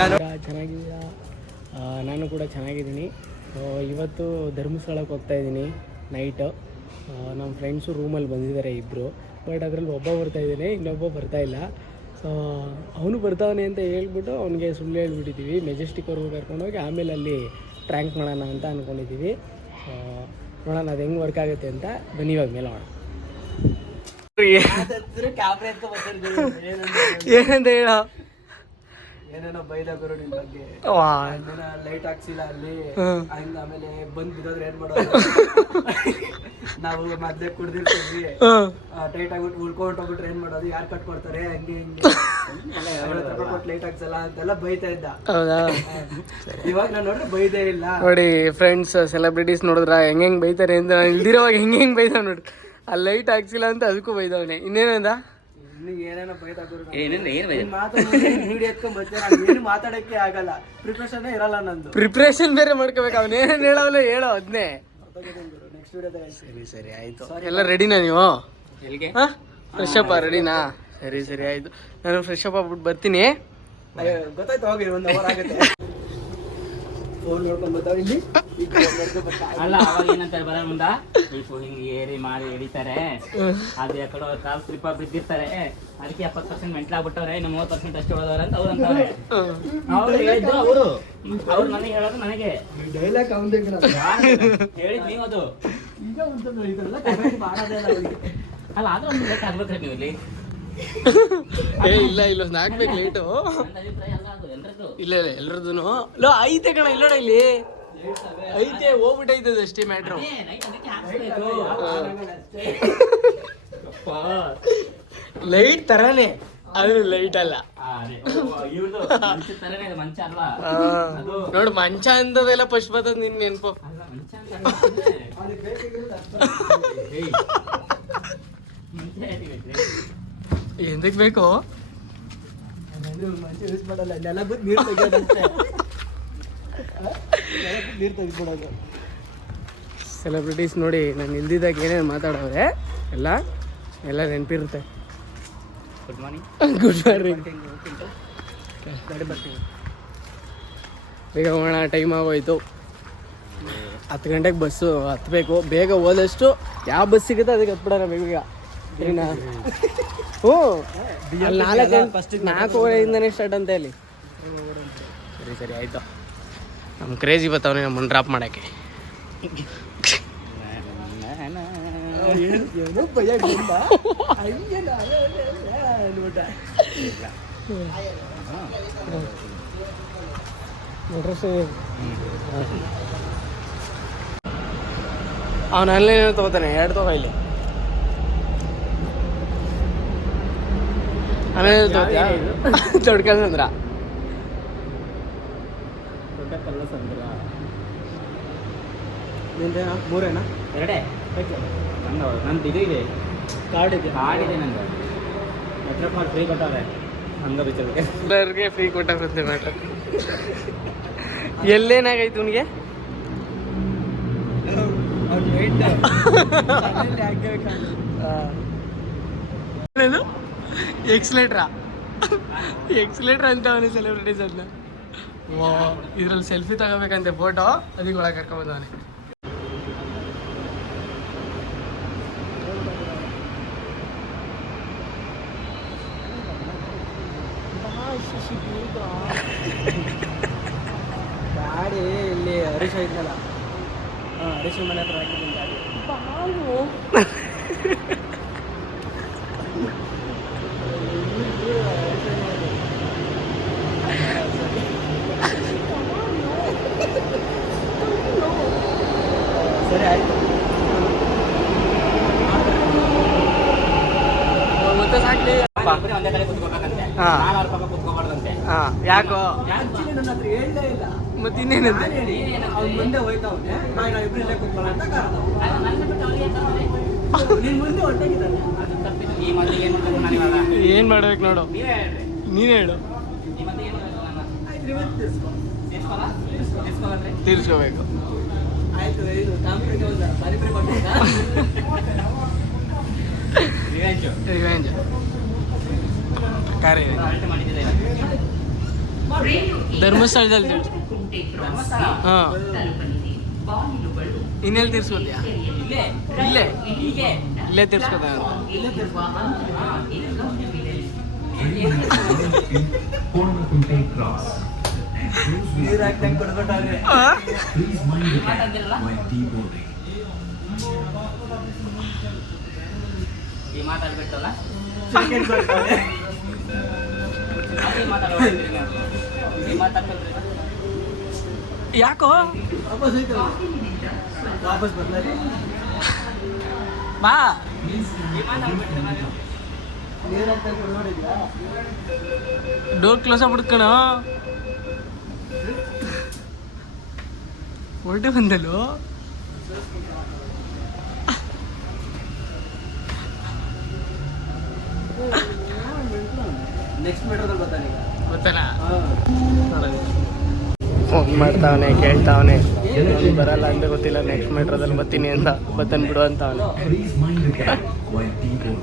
ನಾನು ನಾನು ಕೂಡ ಚೆನ್ನಾಗಿದ್ದೀನಿ. ಇವತ್ತು ಧರ್ಮಸ್ಥಳಕ್ಕೆ ಹೋಗ್ತಾ ಇದ್ದೀನಿ ನೈಟು ನಮ್ಮ ಫ್ರೆಂಡ್ಸು ರೂಮಲ್ಲಿ ಬಂದಿದ್ದಾರೆ ಇಬ್ಬರು ಬಟ್ ಅದರಲ್ಲಿ ಒಬ್ಬ ಬರ್ತಾ ಇದ್ದೀನಿ, ಇನ್ನೊಬ್ಬ ಬರ್ತಾ ಇಲ್ಲ. ಸೊ ಅವನು ಬರ್ತಾವನೆ ಅಂತ ಹೇಳ್ಬಿಟ್ಟು ಅವನಿಗೆ ಸುಳ್ಳು ಹೇಳ್ಬಿಟ್ಟಿದ್ದೀವಿ. ಮೆಜೆಸ್ಟಿಕ್ವರೆಗೂ ಕರ್ಕೊಂಡೋಗಿ ಆಮೇಲೆ ಅಲ್ಲಿ ಟ್ರ್ಯಾಂಕ್ ಮಾಡೋಣ ಅಂತ ಅಂದ್ಕೊಂಡಿದ್ದೀವಿ ನೋಡೋಣ ಅದು ಹೆಂಗೆ ವರ್ಕ್ ಆಗುತ್ತೆ ಅಂತ. ಬನ್ನಿ ಇವಾಗ ಮೇಲೆ ಬರ್ತಿರ್ತೀವಿ ಏನಂತ ಹೇಳ. ಏನೇನೋ ಬೈದ ಗುರು ನಿನ್ ಬಗ್ಗೆ. ಲೈಟ್ ಹಾಕ್ಸಿಲ್ಲ ಅಲ್ಲಿ. ಹಂಗ ಆಮೇಲೆ ಬಂದ್ ಬಿದ್ದೋದ್ರೆ ಏನ್ ಮಾಡೋದು? ನಾವು ಮೊದ್ಲೇ ಕುಡ್ದಿರ್ತೀವಿ. ಟೈಟ್ ಆಗ್ಬಿಟ್ಟು ಉಳ್ಕೊಂಡ್ ಹೋಗ್ಬಿಟ್ರೆ ಏನ್ ಮಾಡೋದು? ಯಾರು ಕಟ್ಕೊಡ್ತಾರೆ ಹಂಗೆ ಹಿಂಗೆ. ರೂಪಾಯಿ ಕೊಟ್ಟು ಲೈಟ್ ಹಾಕ್ಸಲ್ಲ? ಅಂತೆಲ್ಲ ಬೈತಾ ಇದ್ದ. ಹೌದಾ? ಇವಾಗ ನಾನು ನೋಡ್ರೆ ಬೈದೇ ಇಲ್ಲ. ನೋಡಿ ಫ್ರೆಂಡ್ಸ್ ಸೆಲೆಬ್ರಿಟೀಸ್ ನೋಡಿದ್ರ ಹೆಂಗ್ ಹೆಂಗ್ ಬೈತಾರೆ ಅಂತ ಇಲ್ದಿರೋವಾಗ ಹೆಂಗ್ ಹೆಂಗ್ ಬೈತಾವ ನೋಡಿ. ಆ ಲೈಟ್ ಹಾಕ್ಸಿಲ್ಲ ಅಂತ ಅದಕ್ಕೂ ಬೈದವನೆ. ಇನ್ನೇನಂದ ಇನ್ನು ಏನೇನೋ ಮಾತಾಡಕ್ಕೆ ಆಗಲ್ಲ. ಪ್ರಿಪ್ರೇಷನ್ ಇರಲ್ಲ ನಂದು. ಪ್ರಿಪ್ರೇಷನ್ ಬೇರೆ ಮಾಡ್ಕೋಬೇಕು. ಅವ್ನ ಏನೇನು ಹೇಳವಲ್ಲ ಹೇಳೋ ಅದನ್ನೇ ಸರಿ ಸರಿ ಆಯ್ತು. ಎಲ್ಲ ರೆಡಿನಾ ನೀವು? ಫ್ರೆಶ್ ಅಪ್ ರೆಡಿನಾ ಸರಿ ಸರಿ ಆಯ್ತು. ನಾನು ಫ್ರೆಶ್ ಅಪ್ ಆಗ್ಬಿಟ್ಟು ಬರ್ತೀನಿ. ಗೊತ್ತಾಯ್ತು ಹೋಗಿ ಒಂದು ಅವರ್ ಆಗುತ್ತೆ. ಫೋನ್ ನೋಡ್ಕೊಂಡ್ ಬರ್ತಾವ ಇಲ್ಲಿ. ಅಲ್ಲ ಅವಾಗ ಏನಂತಾರೆ ಬರ ಮುಂದ? ಈಗ ಹಿಂಗ್ ಏರಿ ಮಾಡಿ ಎಳಿತಾರೆ. ಅದು ಯಾಕಡೆ ಕಾಲ್ ಸ್ಲಿಪ್ ಬಿದ್ದಿರ್ತಾರೆ. ಅದಕ್ಕೆ ಎಪ್ಪತ್ತು ಪರ್ಸೆಂಟ್ ಮೆಂಟ್ಲ್ ಆಗ್ಬಿಟ್ಟವ್ರೆ ಇನ್ನು ಮೂವತ್ತು ಪರ್ಸೆಂಟ್ ಅಷ್ಟು ಹೋದವ್ರೆ ಅಂತ ಅವ್ರು ಅಂತಾರೆ. ಅವ್ರು ಹೇಳಿದ್ದು ಅವರು. ಅವ್ರು ನನಗೆ ಹೇಳೋದು ನನಗೆ. ಡೈಲಾಗ್ ಅವನದೇ ಹೇಳಿದ್ ನೀವು ಅದು. ಈಗ ಒಂದು ಇದೆಲ್ಲ ಮಾಡೋದೇ ಅವ್ರಿಗೆ. ಅಲ್ಲ ಆದ್ರೂ ಒಂದು ಲೇಟ್ ಆಗ್ಬೇಕ್ರಿ ನೀವು ಇಲ್ಲಿ ಏ, ಇಲ್ಲ ಇಲ್ಲ ಒಂದು ಹಾಕ್ಬೇಕು ಲೇಟು ಅದು ಇಲ್ಲ ಇಲ್ಲ ಎಲ್ರದ್ದು ಲೋ, ಐತೆ ಕಣ ಇಲ್ಲೋಣ ಇಲ್ಲಿ. ಐತೆ ಹೋಗ್ಬಿಟ್ಟೈತದ ಅಷ್ಟೇ ಮ್ಯಾಟ್ರು. ಲೈಟ್ ತರಾನೇ, ಆದ್ರೆ ಲೈಟ್ ಅಲ್ಲ. ಅದೇ. ನೋಡು, ಮಂಚ ಅಂದದೆಲ್ಲ ಫಸ್ಟ್ ಬರ್ತದ ನಿನ್ ನೆನ್ಪು. ಮಂಚ ಬೇಕು? ಅಂದ್ರೆ ಇವ್ನು ಮಂಚ ಯೂಸ್ ಮಾಡಲ್ಲ ನೆಲ ಬಿದ್ದು ನೀರು ತೆಗಿದ್ಬಿಡೋದು. ಸೆಲೆಬ್ರಿಟೀಸ್ ನೋಡಿ ನಾನು ಇಲ್ದಿದ್ದಾಗ ಏನೇನು ಮಾತಾಡೋರೆ ಎಲ್ಲ ಎಲ್ಲ ನೆನಪಿರುತ್ತೆ. ಗುಡ್ ಮಾರ್ನಿಂಗ್ ಗುಡ್ ಮಾರ್ನಿಂಗ್ ಬರ್ತೀನಿ ಬೇಗ ಹೋಗೋಣ ಟೈಮ್ ಆಗೋಯ್ತು. ಹತ್ತು ಗಂಟೆಗೆ ಬಸ್ಸು ಹತ್ತಬೇಕು ಬೇಗ ಹೋದಷ್ಟು ಯಾವ ಬಸ್ ಸಿಗುತ್ತೆ ಅದಕ್ಕೆ ಹತ್ಬಿಡೋಣ ಬೇಗ ಬೇಗ. ಸರಿನಾ ಹ್ಞೂ ಅಲ್ಲಿ ನಾಲ್ಕು ಫಸ್ಟ್ ನಾಲ್ಕೂವರೆಯಿಂದನೇ ಸ್ಟಾರ್ಟ್ ಅಂತ ಹೇಳಿ ಸರಿ ಸರಿ, ಆಯಿತು. ನಮ್ಮ ಕ್ರೇಜಿ ಬರ್ತಾವನೆ ನಮ್ಮನ್ನು ಡ್ರಾಪ್ ಮಾಡೋಕ್ಕೆ. ಏನೋ ಭಯ ಬಂದ ಹಂಗೆ ನಾವೇ ಅನ್ಬಿಟ್ಟ ಅವನು ಅಲ್ಲೇನೋ ತಗೋತಾನೆ, ಎರಡು ತಗೋ ಇಲ್ಲಿ. ಆಮೇಲೆ ದೊಡ್ಡ ಕಲ್ಸಂದ್ರ. ದೊಡ್ಡ ಕಲ್ಲ ಸಂದ್ರ ನಿಂದೇನಾ? ಮೂರೇನಾ? ಎರಡೇ. ನಂದು ಇದು ಇದೆ. ಕಾರ್ಡ್ ಇದೆ. ಕಾರ್ಡ್ ಇದೆ ನಂದು. ಹತ್ರ ಮಾಡಿ ಫ್ರೀ ಕೊಟ್ಟವ್ರೆ. ಹಂಗ ಎಲ್ಲರಿಗೆ ಫ್ರೀ ಕೊಟ್ಟವ್ರಂತೆ ಮ್ಯಾಟ್ರ್ ಎಲ್ಲೇನಾಗೈತು ಅವನಿಗೆ ಏನದು ಎಕ್ಸ್ಲೇಟ್ರಾ ಎಕ್ಸ್ಲೇಟ್ರ್ ಅಂತ ಅವನು ಸೆಲೆಬ್ರಿಟೀಸ್ ವಾ ಇದ್ರಲ್ಲಿ ಸೆಲ್ಫಿ ತಗೋಬೇಕಂತೆ ಫೋಟೋ ಅದಕ್ಕೆ ಒಳಗೆ ಕರ್ಕೊಂಬಂದವನೆ ಗಾಡಿ ಇಲ್ಲಿ ಹರೀಶ್ ಇದ್ನಲ್ಲ ಹಾಂ, ಹರೀಶ್ ಮನೆ ಹತ್ರ ಹಾಕಿದ್ದೀನಿ ಗಾಡಿ ಸರಿ ಆಯ್ತು ಮತ್ತೆ ಸಾಕ್ಲಿ ಬರೀ ಒಂದೇ ಕಡೆ ಕುತ್ಕೋಬೇಕಂತೆ ಹಾ. ನಾನು ಅವ್ರ ಪಕ್ಕ ಕುತ್ಕೋಬಾರ್ದಂತೆ ಹಾಂ ಯಾಕೋ ಆಕ್ಚುಲಿ ನನ್ನ ಹತ್ರ ಹೇಳಲೇ ಇಲ್ಲ. ಮತ್ತೆ ಇನ್ನೇನಂತೆ ನಾನು ಹೇಳಿ ಅವ್ನು ಮುಂದೆ ಹೋಯ್ತವನೆ ಇಬ್ರು ಇಲ್ಲೇ ಅಂತ ಕಾರಣ. ನಿನ್ ಮುಂದೆ ಏನು ಮಾಡ್ಬೇಕು ನೋಡು. ನೀನ್ ಹೇಳು. ತೀರ್ಸ್ಕೋಬೇಕು. ಆಯ್ತು ಇದು ರಿವೆಂಜು ರಿವೆಂಜ್ ಕಾರ್ಯ ಧರ್ಮಸ್ಥಳದಲ್ಲಿ ಹಾಂ. ಇನ್ನೆಲ್ಲಿ ತಿರ್ಸ್ಕೊತೀಯ? ಇಲ್ಲೇ. ಇಲ್ಲೇ ತಿರ್ಸ್ಕೊತ ಮಾತಾಡ್ಬಿಟ್ಟಲ್ಲ? ಯಾಕೋ? ಬಾ. ಡೋರ್ ಕ್ಲೋಸ್ ಆಗ್ಬಿಡ್ಕಣ ಹೊರಟೆ ಬಂದಲು ನೆಕ್ಸ್ಟ್ ಮೀಟರ್ದಲ್ಲಿ ಬರ್ತಾನೆ ಈಗ. ಗೊತ್ತಲ್ಲ? ಹಾಂ. ಫೋನ್ ಮಾಡ್ತಾವನೆ ಕೇಳ್ತಾವನೆ. ಬರಲ್ಲ ಅಂತ ಗೊತ್ತಿಲ್ಲ ನೆಕ್ಸ್ಟ್ ಮೀಟ್ರದಲ್ಲಿ ಬರ್ತೀನಿ ಅಂತ ಬತ್ತನ್ ಬಿಡು ಅಂತ ಅವನು ಹೇಳಿದ್ರು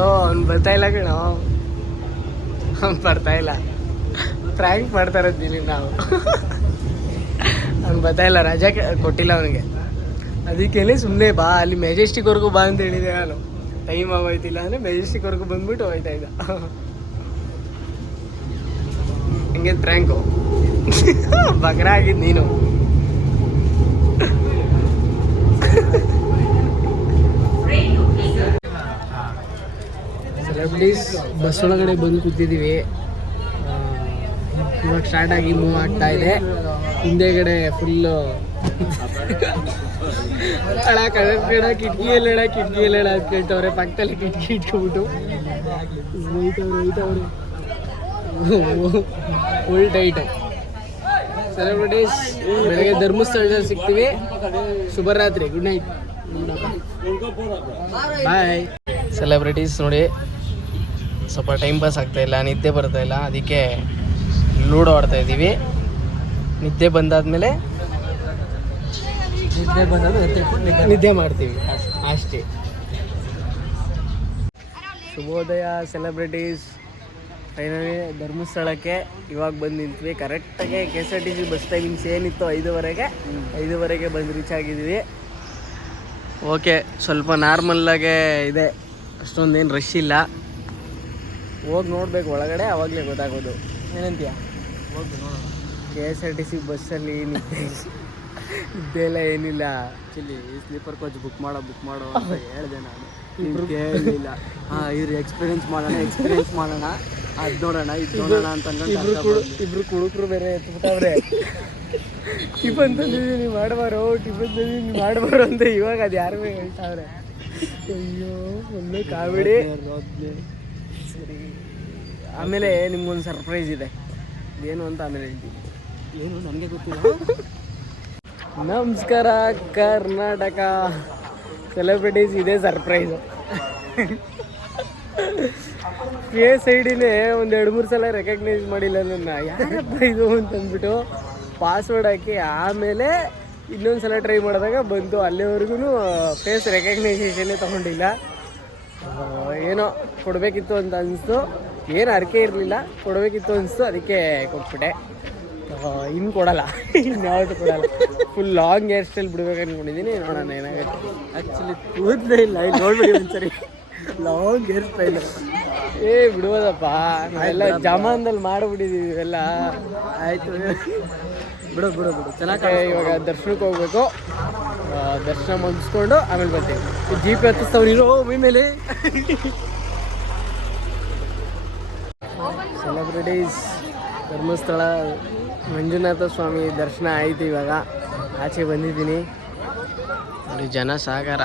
ಅವ್ನು ಬರ್ತಾ ಇಲ್ಲ ಕಣ. ಅವ್ನು ಬರ್ತಾ ಇಲ್ಲ. ಪ್ರ್ಯಾಂಕ್ ಮಾಡ್ತಾ ಇರೋದಿಲ್ಲ ನಾವು. ಅವ್ನು ಗೊತ್ತಾಯಿಲ್ಲ ರಜಾ ಕೊಟ್ಟಿಲ್ಲ ಅವನಿಗೆ. ಅದಕ್ಕೆ ಸುಮ್ಮನೆ ಬಾ, ಅಲ್ಲಿ ಮೆಜೆಸ್ಟಿಕ್ವರೆಗೂ ಬಾ ಅಂತ ಹೇಳಿದೆ ನಾನು. ಟೈಮ್ ಆಗೋಯ್ತಿಲ್ಲ ಅಂದರೆ ಮೆಜೆಸ್ಟಿಕ್ವರೆಗೂ ಬಂದ್ಬಿಟ್ಟು ಹೋಯ್ತಾ ಇದ್ದ. ಹಂಗೆ ಪ್ರ್ಯಾಂಕು ಬಗ್ರ ಆಗಿದ್ದು ನೀನು. ಸೆಲೆಬ್ರಿಟೀಸ್ ಬಸ್ ಒಳಗಡೆ ಬಂದು ಕೂತಿದ್ದೀವಿ ಇವಾಗ ಸ್ಟಾರ್ಟ್ ಆಗಿ ಮೂವ್ ಆಗ್ತಾ ಇದೆ. ಹಿಂದೆಗಡೆ ಫುಲ್ಲು ಕಡೆ ಕಿಟಕಿಯಲ್ಲಿ ಹೇಳ ಕಿಟಕಿಯಲ್ಲಿ ಹೇಳ ಅಂತ ಕೇಳ್ತವ್ರೆ. ಪಕ್ಕದಲ್ಲಿ ಕಿಟಕಿ ಇಟ್ಕೊಬಿಟ್ಟು ಹೋಯ್ತವ್ರೆ ಫುಲ್ ಟೈಟ್ ಸೆಲೆಬ್ರಿಟೀಸ್ ಬೆಳಗ್ಗೆ ಧರ್ಮಸ್ಥಳದಲ್ಲಿ ಸಿಗ್ತೀವಿ. ಶುಭರಾತ್ರಿ ಗುಡ್ ನೈಟ್ ಬಾಯ್ ಸೆಲೆಬ್ರಿಟೀಸ್ ನೋಡಿ, ಸ್ವಲ್ಪ ಟೈಮ್ ಪಾಸ್ ಆಗ್ತಾ ಇಲ್ಲ, ನಿದ್ದೆ ಬರ್ತಾ ಇಲ್ಲ. ಅದಕ್ಕೆ ಲೂಡೋ ಆಡ್ತಾ ಇದ್ದೀವಿ. ನಿದ್ದೆ ಬಂದಾದ್ಮೇಲೆ ನಿದ್ದೆ ಬಂದಾಗ ನಿದ್ದೆ ಮಾಡ್ತೀವಿ. ಅಷ್ಟೇ. ಶುಭೋದಯ ಸೆಲೆಬ್ರಿಟೀಸ್ ಫೈನಲಿ ಧರ್ಮಸ್ಥಳಕ್ಕೆ ಇವಾಗ ಬಂದು ನಿಂತೀವಿ. ಕರೆಕ್ಟಾಗಿ K S R T C bus timings ಏನಿತ್ತು ಐದುವರೆಗೆ. ಐದುವರೆಗೆ ಬಂದು ರೀಚ್ ಆಗಿದ್ದೀವಿ ಓಕೆ ಸ್ವಲ್ಪ ನಾರ್ಮಲ್ಲಾಗೆ ಇದೆ. ಅಷ್ಟೊಂದೇನು ರಶ್ ಇಲ್ಲ. ಹೋಗಿ ನೋಡಬೇಕು ಒಳಗಡೆ ಆವಾಗಲೇ ಗೊತ್ತಾಗೋದು. ಏನಂತೀಯ? K S R T C ಬಸ್ಸಲ್ಲಿ ನಿದ್ದೆ ಇದ್ದೆಲ್ಲ ಏನಿಲ್ಲ. ಆ್ಯಕ್ಚುಲಿ ಸ್ಲೀಪರ್ ಕೋಚ್ ಬುಕ್ ಮಾಡೋ ಬುಕ್ ಮಾಡೋ ಅಂತ ಹೇಳಿದೆ ನಾನು. ಇವ್ರು ಕೇಳಲಿಲ್ಲ ಹಾಂ ಇವ್ರು ಎಕ್ಸ್ಪೀರಿಯನ್ಸ್ ಮಾಡೋಣ ಎಕ್ಸ್ಪೀರಿಯನ್ಸ್ ಮಾಡೋಣ. ಅದು ನೋಡೋಣ ಇದು ನೋಡೋಣ ಅಂತ ಇಬ್ರು ಕುಡು ಇಬ್ರು ಕುಡುಕರು ಬೇರೆ ಎತ್ಬಿಟ್ಟವ್ರೆ. ಟಿಫನ್ ತಂದಿದ್ದೀನಿ ಮಾಡಬಾರೋ? ಟಿಫನ್ ತಂದಿದ್ದೀನಿ ಮಾಡಬಾರೋ ಅಂತ ಇವಾಗ ಅದು ಯಾರು ಹೇಳ್ತಾವ್ರೆ. ಅಯ್ಯೋ ಒಳ್ಳೆ ಕಾಮಿಡಿ. ಸರಿ. ಆಮೇಲೆ ನಿಮ್ಗೊಂದು ಸರ್ಪ್ರೈಸ್ ಇದೆ. ಏನು ಅಂತ ಆಮೇಲೆ ಹೇಳ್ತೀನಿ. ಏನು ನನಗೆ ಗೊತ್ತಿಲ್ಲ. ನಮಸ್ಕಾರ ಕರ್ನಾಟಕ. ಸೆಲೆಬ್ರಿಟೀಸ್ ಇದೆ ಸರ್ಪ್ರೈಸು ಐ ಡಿನೇ ಒಂದು ಎರಡು ಮೂರು ಸಲ ರೆಕಗ್ನೈಸ್ ಮಾಡಿಲ್ಲ ನನ್ನ. ಯಾರಪ್ಪ ಇದು ಅಂತಂದ್ಬಿಟ್ಟು ಪಾಸ್ವರ್ಡ್ ಹಾಕಿ ಆಮೇಲೆ ಇನ್ನೊಂದು ಸಲ ಟ್ರೈ ಮಾಡಿದಾಗ ಬಂತು. ಅಲ್ಲಿವರೆಗೂ ಫೇಸ್ ರೆಕಗ್ನೈಸೇಷನ್ನೇ ತೊಗೊಂಡಿಲ್ಲ. ಏನೋ ಕೊಡಬೇಕಿತ್ತು ಅಂತ ಅನಿಸ್ತು. ಏನು ಅರಿಕೆ ಇರಲಿಲ್ಲ ಕೊಡಬೇಕಿತ್ತು ಅನಿಸ್ತು ಅದಕ್ಕೆ ಕೊಟ್ಬಿಟ್ಟೆ. ಇನ್ನು ಕೊಡಲ್ಲ ಇನ್ಯಾವುದು ಕೊಡಲ್ಲ. ಫುಲ್ ಲಾಂಗ್ ಹೇರ್ ಸ್ಟೈಲ್ ಬಿಡ್ಬೇಕು ಅನ್ಕೊಂಡಿದ್ದೀನಿ ನೋಡೋಣ ಏನಾಗುತ್ತೆ. ಆ್ಯಕ್ಚುಲಿ ಕೂದಲೇ ಇಲ್ಲ ಇಲ್ಲಿ ನೋಡ್ಬಿಡಿ ಒಂದ್ಸರಿ. ಲಾಂಗ್ ಹೇರ್ ಸ್ಟೈಲ್ ಏ ಬಿಡ್ಬೋದಪ್ಪ. ನಾವೆಲ್ಲ ಜಮಾನ್ದಲ್ಲಿ ಮಾಡಿಬಿಟ್ಟಿದ್ದೀವಿ ಇವೆಲ್ಲ. ಆಯಿತು. ಬಿಡು ಬಿಡು ಬಿಡು. ಚೆನ್ನಾಗಿ ಇವಾಗ ದರ್ಶನಕ್ಕೆ ಹೋಗ್ಬೇಕು. ದರ್ಶನ ಮುಗಿಸ್ಕೊಂಡು ಆಮೇಲೆ ಬರ್ತೀವಿ ಜಿ ಪಿ ಹತ್ತಿಸ್ತವ್ರು ಇರೋ ಮೈ ಮೇಲೆ. ಸೆಲೆಬ್ರಿಟೀಸ್ ಧರ್ಮಸ್ಥಳ, ಮಂಜುನಾಥ ಸ್ವಾಮಿ ದರ್ಶನ ಆಯಿತು ಇವಾಗ. ಆಚೆ ಬಂದಿದ್ದೀನಿ. ನೋಡಿ ಜನ ಸಾಗರ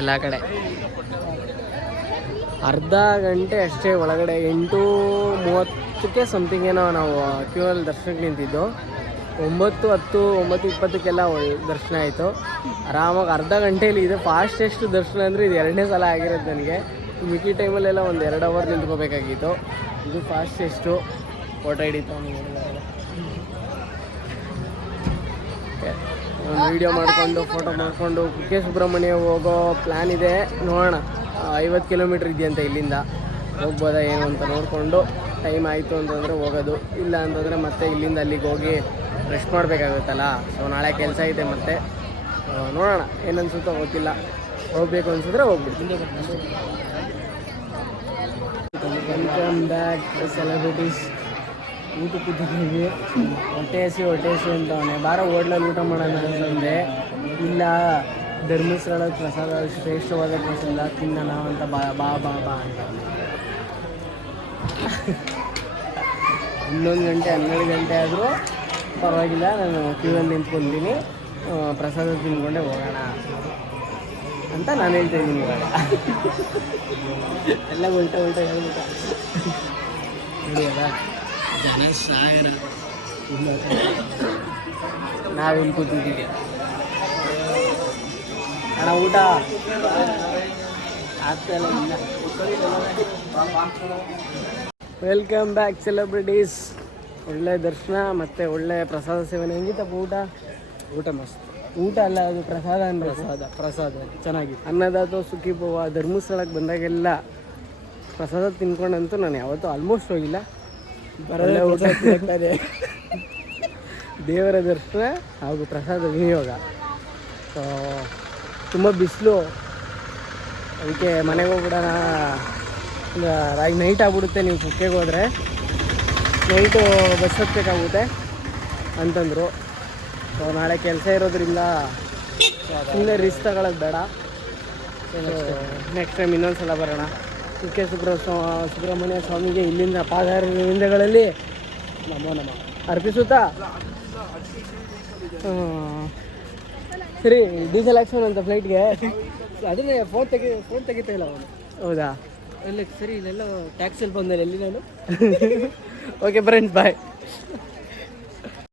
ಎಲ್ಲ ಕಡೆ. ಅರ್ಧ ಗಂಟೆ ಅಷ್ಟೇ ಒಳಗಡೆ, ಎಂಟು ಮೂವತ್ತಕ್ಕೆ ಸಮಥಿಂಗ್ ಏನೋ ನಾವು ಕ್ಯೂ ಅಲ್ಲಿ ದರ್ಶನಕ್ಕೆ ನಿಂತಿದ್ದು. ಒಂಬತ್ತು, ಹತ್ತು, ಒಂಬತ್ತು, ಇಪ್ಪತ್ತಕ್ಕೆಲ್ಲ ದರ್ಶನ ಆಯಿತು. ಆರಾಮಾಗಿ ಅರ್ಧ ಗಂಟೆಯಲ್ಲಿ ಇದು. ಫಾಸ್ಟೆಸ್ಟ್ ದರ್ಶನ ಅಂದರೆ ಇದು ಎರಡನೇ ಸಲ ಆಗಿರೋದು ನನಗೆ. ಮಿಕ್ಕಿ ಟೈಮಲ್ಲೆಲ್ಲ ಒಂದು ಎರಡು ಅವರ್ ನಿಂತ್ಕೋಬೇಕಾಗಿತ್ತು. ಇದು ಫಾಸ್ಟೆಸ್ಟು ಫೋಟೋ ಹಿಡಿತು ವಿಡಿಯೋ ಮಾಡಿಕೊಂಡು ಫೋಟೋ ಮಾಡಿಕೊಂಡು ಕುಕ್ಕೆ ಸುಬ್ರಹ್ಮಣ್ಯ ಹೋಗೋ ಪ್ಲ್ಯಾನ್ ಇದೆ. ನೋಡೋಣ. ಐವತ್ತು ಕಿಲೋಮೀಟ್ರ್ ಇದೆಯಂತೆ ಇಲ್ಲಿಂದ. ಹೋಗ್ಬೋದಾ, ಏನು ಅಂತ ನೋಡಿಕೊಂಡು ಟೈಮ್ ಆಯಿತು ಅಂತಂದರೆ ಹೋಗೋದು. ಇಲ್ಲ ಅಂತಂದರೆ ಮತ್ತೆ ಇಲ್ಲಿಂದ ಅಲ್ಲಿಗೆ ಹೋಗಿ ರೆಸ್ಟ್ ಮಾಡಬೇಕಾಗುತ್ತಲ್ಲ? ಸೊ ನಾಳೆ ಕೆಲಸ ಇದೆ ಮತ್ತೆ. ನೋಡೋಣ. ಏನನ್ಸುತ್ತೋ ಗೊತ್ತಿಲ್ಲ. ಹೋಗಬೇಕು ಅನ್ಸಿದ್ರೆ ಹೋಗ್ಬಿಡ್ತೀನಿ. ವೆಲ್ಕಮ್ ಬ್ಯಾಕ್ ಸೆಲೆಬ್ರಿಟೀಸ್ ಊಟಕ್ಕೆ ಕೂತಿದ್ದೀವಿ ಹೊಟ್ಟೆ ಹಸಿ ಹೊಟ್ಟೆ ಹಸಿ ಅಂತ ಅವನೇ. ಬಾರ ಹೋಟ್ಲಲ್ಲಿ ಊಟ ಮಾಡೋಣ ಅಂತಂದೆ ಇಲ್ಲ, ಧರ್ಮಸ್ಥಳದ ಪ್ರಸಾದ, ಶ್ರೇಷ್ಠವಾದ ಪ್ರಸಾದ, ತಿನ್ನೋಣ ಅಂತ ಬಾ ಬಾ ಬಾ ಬಾ ಅಂತ ಹನ್ನೊಂದು ಗಂಟೆ, ಹನ್ನೆರಡು ಗಂಟೆ ಆದರೂ ಪರವಾಗಿಲ್ಲ, ನಾನು ಕ್ಯೂನಲ್ಲಿ ನಿಂತ್ಕೊಂಡಿದ್ದೀನಿ. ಪ್ರಸಾದ ತಿನ್ಕೊಂಡೆ ಹೋಗೋಣ ಅಂತ ನಾನು ಹೇಳ್ತಾ ಇದ್ದೀನಿ. ಇವಾಗ ಎಲ್ಲ ಉಲ್ಟಾ ಉಲ್ಟಾ ಹೇಳ್ಬಿಟ್ಟ. ಜನ ಸಾಗರ ನಾವಿಲ್ಲಿ ಕೂತಿದ್ದೀವಿ. ಅಣ್ಣ ಊಟ? ಆಗ್ತಾಯಿಲ್ಲ ವೆಲ್ಕಮ್ ಬ್ಯಾಕ್ ಸೆಲೆಬ್ರಿಟೀಸ್ ಒಳ್ಳೆ ದರ್ಶನ ಮತ್ತು ಒಳ್ಳೆ ಪ್ರಸಾದ ಸೇವನೆ. ಹೆಂಗಿತ್ತಪ್ಪ ಊಟ? ಊಟ ಮಸ್ತ್. ಊಟ ಅಲ್ಲ ಅದು ಪ್ರಸಾದ ಅಂದ್ರೆ ಪ್ರಸಾದ ಪ್ರಸಾದ. ಚೆನ್ನಾಗಿ. ಅನ್ನದಾತ ಸುಖಿ ಭವ ಧರ್ಮಸ್ಥಳಕ್ಕೆ ಬಂದಾಗೆಲ್ಲ ಪ್ರಸಾದ ತಿನ್ಕೊಂಡಂತೂ ನಾನು ಯಾವತ್ತೂ ಆಲ್ಮೋಸ್ಟ್ ಹೋಗಿಲ್ಲ. ಬರಲ್ಲ ಊಟ. ಸಿಗ್ತಾರೆ ದೇವರ ದರ್ಶನ ಹಾಗೂ ಪ್ರಸಾದ ವಿನಿಯೋಗ. ಸೊ ತುಂಬ ಬಿಸಿಲು. ಅದಕ್ಕೆ ಮನೆಗೆ ಹೋಗ್ಬಿಡೋಣ. ರಾಗಿ ನೈಟ್ ಆಗ್ಬಿಡುತ್ತೆ ನೀವು ಕುಕ್ಕೆಗೆ ಹೋದರೆ. ನೈಟು ಬಸ್ ಹತ್ಬೇಕಾಗುತ್ತೆ ಅಂತಂದರು. ಸೊ ನಾಳೆ ಕೆಲಸ ಇರೋದ್ರಿಂದ ಸುಮ್ಮನೆ ರಿಸ್ಕ್ ತಗೊಳ್ಳೋದು ಬೇಡ. ನೆಕ್ಸ್ಟ್ ಟೈಮ್ ಇನ್ನೊಂದು ಸಲ ಬರೋಣ. ಕುಕ್ಕೆ ಸುಬ್ರ ಸುಬ್ರಹ್ಮಣ್ಯ ಸ್ವಾಮಿಗೆ ಇಲ್ಲಿಂದ ಪಾದಗಳಿಂದಗಳಲ್ಲಿ ನಮೋ ನಮ. ಅರ್ಪಿಸುತ್ತಾ? ಸರಿ ಡೀಸೆಲ್ ಆಕ್ಷನ್ ಅಂತ ಫ್ಲೈಟ್ಗೆ ಅದನ್ನೇ ಫೋನ್ ತೆಗಿ ಫೋನ್ ತೆಗಿತಾ ಇಲ್ಲ ಅವನು. ಹೌದಾ? ಇಲ್ಲ ಸರಿ ಇಲ್ಲೆಲ್ಲ ಟ್ಯಾಕ್ಸಲ್ಲಿ ಬಂದೆ ಎಲ್ಲಿ ನಾನು? Okay friends bye